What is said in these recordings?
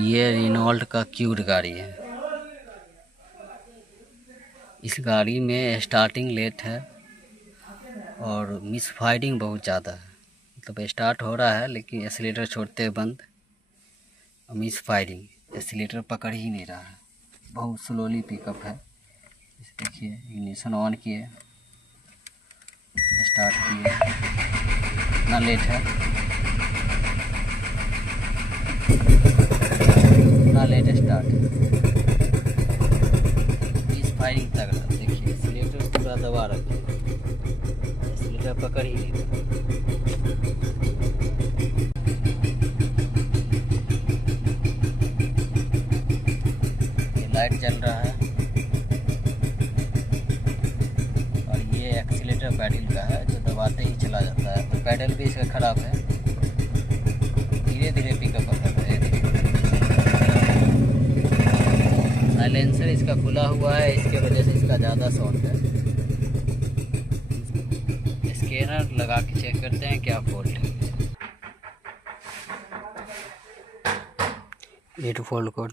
ये रेनॉल्ट का क्यूट गाड़ी है। इस गाड़ी में स्टार्टिंग लेट है और मिस फायरिंग बहुत ज़्यादा है। मतलब स्टार्ट हो रहा है लेकिन एक्सीलेटर छोड़ते बंद, और मिस फायरिंग, एक्सीलेटर पकड़ ही नहीं रहा है, बहुत स्लोली पिकअप है। इस देखिए इग्निशन ऑन किए, स्टार्ट किए, इतना लेट है, इतना लेट स्टार्ट, मिस फायरिंग तक रहा। देखिए एक्सीलेटर पूरा दबा रखे, एक्सीलेटर पकड़ ही नहीं रहा। लाइट जल रहा है और ये एक्सीलेटर पैडल का है जो दबाते ही चला जाता है। तो पैडल भी इसका ख़राब है, धीरे धीरे पिकअप करता है। साइलेंसर इसका खुला हुआ है, इसके वजह से इसका ज़्यादा साउंड है। स्कैनर लगा के चेक करते हैं क्या फॉल्ट है। ये टू फॉल्ट कोड,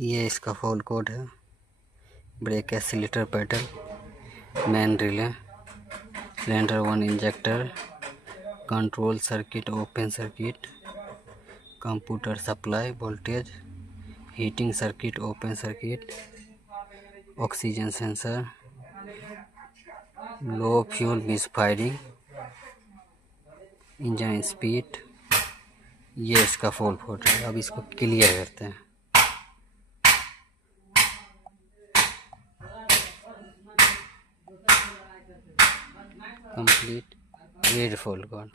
ये इसका फॉल्ट कोड है। Brake, accelerator, pedal, main relay, cylinder 1 injector, control circuit open circuit, computer supply voltage, heating circuit open circuit, oxygen sensor, low fuel misfiring, engine speed. ये इसका fault code है। अब इसको clear करते हैं। Complete, red fault code.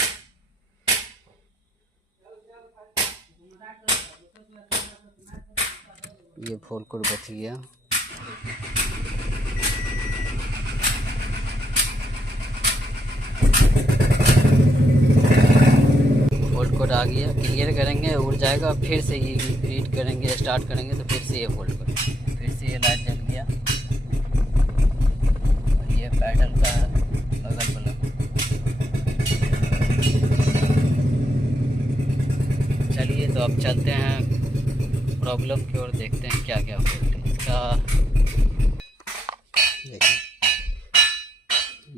ये fault code बच गया। फॉल्ट कोड आ गया, क्लियर करेंगे, उड़ जाएगा। फिर से ये रीड करेंगे, स्टार्ट करेंगे तो फिर से ये फॉल्ट कोड, फिर से ये लाइट जल गया। और ये पैडल का अगल बगल। चलिए तो अब चलते हैं प्रॉब्लम की ओर, देखते हैं क्या क्या फॉल्ट है इसका। देखिए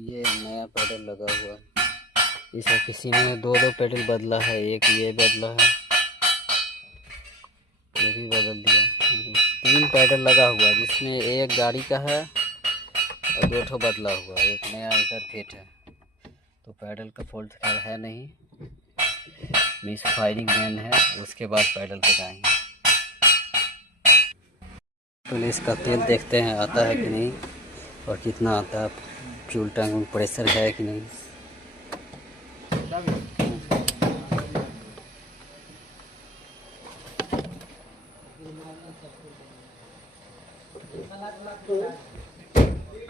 ये नया पैडल लगा हुआ है, इसमें किसी ने दो पैडल बदला है, एक ये बदला है, ये भी बदल दिया। 3 पैडल लगा हुआ है जिसमें एक गाड़ी का है और 2 ठो बदला हुआ है, एक नया इधर फिट है। तो पैडल का फॉल्ट खैर है नहीं, मिस फायरिंग मेन है, उसके बाद पैडल पे जाएंगे। पहले इसका तेल देखते हैं आता है कि नहीं और कितना आता है, फ्यूल टैंक में प्रेशर है कि नहीं।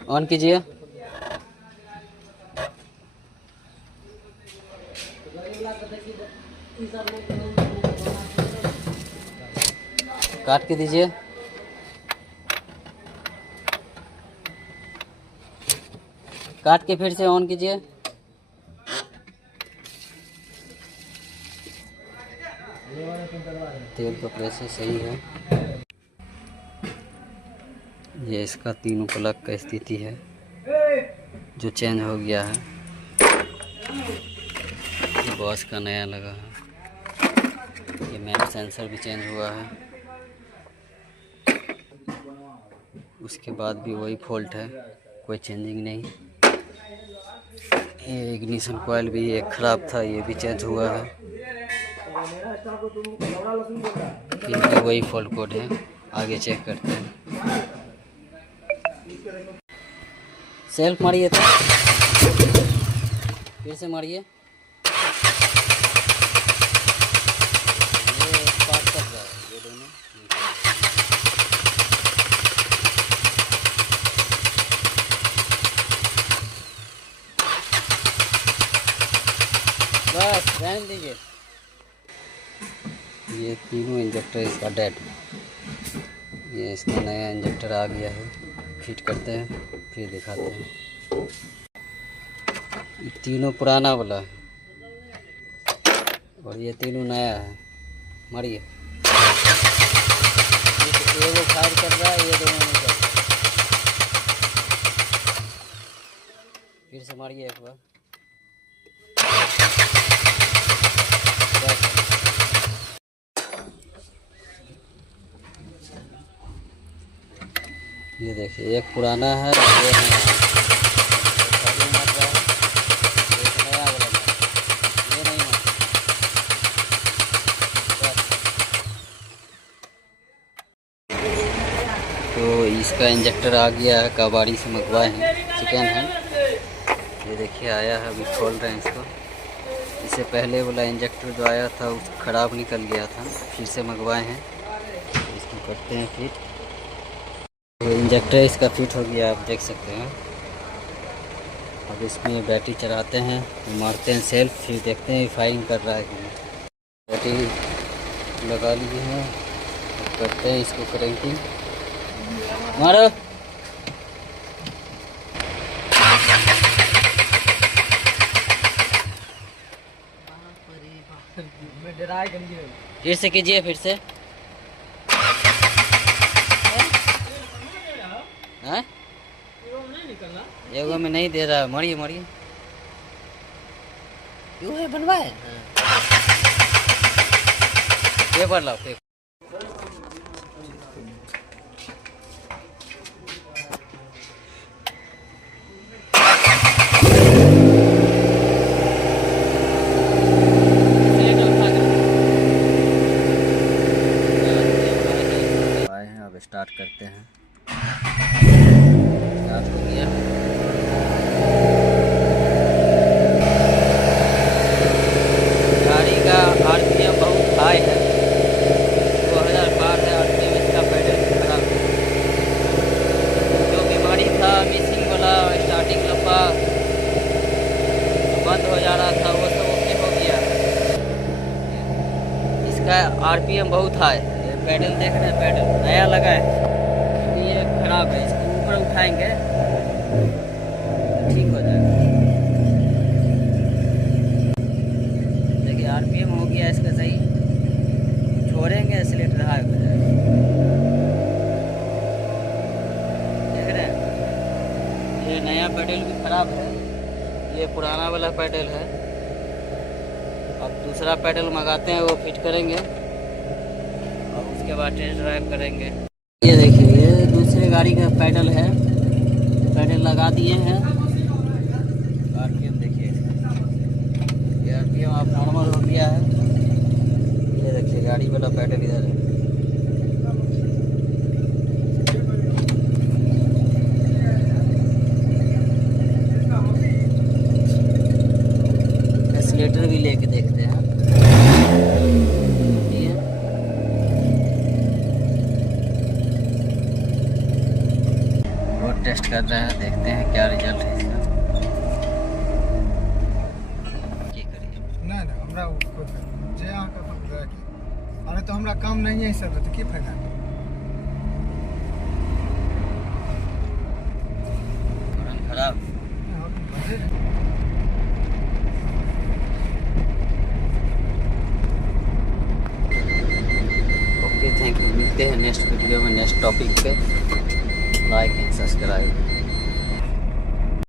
ऑन कीजिए। काट के दीजिए। काट के फिर से ऑन कीजिए। तेल का प्रेशर सही है। ये इसका तीनों प्लग का स्थिति है जो चेंज हो गया है। बॉस का नया लगा है। ये मैप सेंसर भी चेंज हुआ है। उसके बाद भी वही फॉल्ट है, कोई चेंजिंग नहीं। ये इग्निशन कॉइल भी एक ख़राब था, ये भी चेंज हुआ है। फिर भी वही फॉल्ट कोड है। आगे चेक करते हैं। सेल्फ मारिए तो फिर से मारिए। ये स्टार्ट कर रहा है, ये दोनों बस रहने दीजिए। ये तीनों इंजेक्टर इसका डेड है। ये इसका नया इंजेक्टर आ गया है, फिट करते हैं फिर दिखाते हैं। ये तीनों पुराना वाला है। और ये तीनों नया है। मारिए, ये वो फायर कर रहा है, ये दोनों नहीं कर रहा। फिर से मारिए एक बार। ये देखिए, एक पुराना है और ये नया है। एक नया वाला है, ये नहीं है। तो इसका इंजेक्टर आ गया है, कबाड़ी से मंगवाए हैं, चिकन है। ये देखिए आया है, अभी खोल रहे हैं इसको। इससे पहले वाला इंजेक्टर जो आया था वो ख़राब निकल गया था, फिर से मंगवाए हैं। इसको करते हैं फिट। तो इंजेक्टर इसका फिट हो गया, आप देख सकते हैं। अब इसमें बैटरी चढ़ाते हैं, मारते हैं सेल्फ, फिर देखते हैं फायरिंग कर रहा है कि नहीं। बैटरी लगा लिए हैं, करते हैं इसको क्रैंकिंग। मारो, फिर से कीजिए, फिर से। एगो में नहीं दे रहा है, मारिए मारिए। क्यों है बनवाए? पेपर लाओ, पेपर। आए हैं, अब स्टार्ट करते हैं। स्टार्ट हो गया। गाड़ी का आरपीएम बहुत हाई है, 2000 पार है आरपीएम। इसका पैडल खराब है। जो बीमारी था मिसिंग वाला, स्टार्टिंग लंबा बंद हो जा रहा था, वो सब ओके हो गया है। इसका आरपीएम बहुत हाई है। ये पैडल देख रहे हैं, पैडल नया लगा है, ये खराब है। इसको ऊपर उठाएंगे तो ठीक हो जाएगा। देखिए आरपीएम हो गया इसका सही, छोड़ेंगे एक्सीलेटर हाई हो जाएगा। देख रहे हैं, ये नया पेडल भी खराब है, ये पुराना वाला पेडल है। अब दूसरा पेडल मंगाते हैं, वो फिट करेंगे और उसके बाद टेस्ट ड्राइव करेंगे। ये देखिए, ये दूसरे गाड़ी का पेडल है, पेडल लगा दिए हैं। आरपीएम देखिए, ये आरपीएम आप नॉर्मल हो गया है। ये देखिए गाड़ी वाला पेडल इधर है। एक्सीलेटर भी लेके देखते हैं। और टेस्ट कर रहे हैं, देखते हैं क्या रिजल्ट है इसका। की करिए नहीं हमरा जे अरे तो हमरा काम नहीं है सब, तो की फायदा? खराब। Okay, thank you. मिलते हैं नेक्स्ट वीडियो में, नेक्स्ट टॉपिक पे। Like and subscribe.